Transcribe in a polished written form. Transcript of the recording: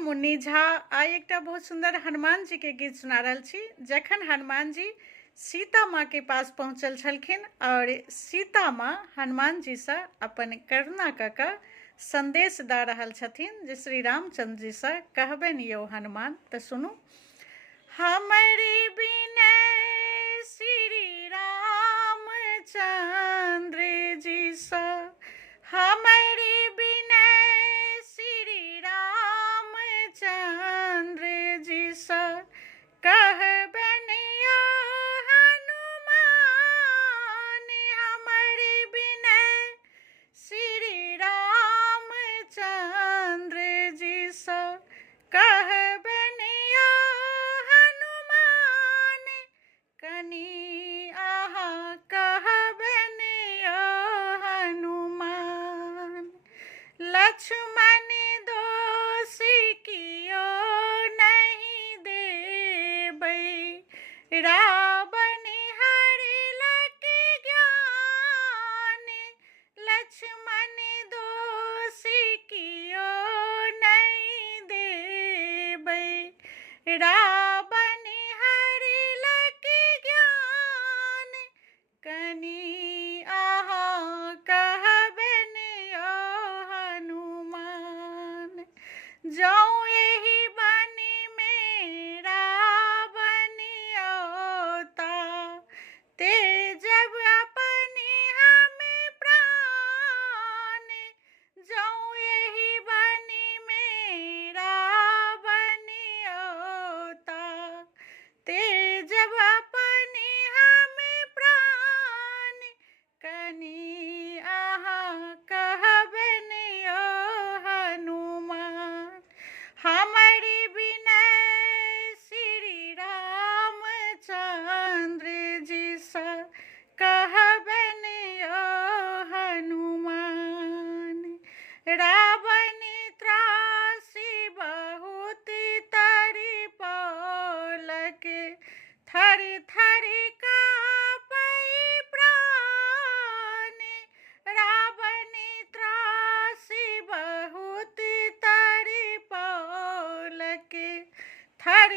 हम मुन्नी झा आइ एकटा बहुत सुंदर हनुमान जी के गीत सुना रहल छी। जखन हनुमान जी सीता माँ के पास पहुँचल छलखिन और सीता माँ हनुमान जी से अपन करुणा कऽ कऽ संदेश दऽ रहल छथिन जे श्री रामचंद्र जी से कहबनि यौ हनुमान, तऽ सुनू। हमरे बिनय श्री रामचंद्र जी से, हमरे बिनय श्री रामचंद्र जी से कहबनि यौ हनुमान, हमरे बिनय श्री रामचंद्र जी से कहबनि यौ हनुमान, कनि अहाँ कहबनि यौ हनुमान। लक्ष्मण दोष कियो नहीं देबै, रावण हरलक ज्ञान। लक्ष्मण दोष कियो नहीं देबै, रावण हरलक ज्ञान। कनि अहाँ कहबनि यौ हनुमान, जौं एहि वन में रावण औता, तेजब अपने हम प्राण। जौं एहि वन में रावण औता, तेजब अपने हम प्राण। कनि अहाँ कहबनि यौ हनुमान, हमरे बिनय श्री रामचंद्र जी से कहबनि यौ हनुमान। रावण त्रासी बहुत तरिपौलक, थर थर काँपै प्राण। रावण त्रासी बहुत तरिपौलक, थर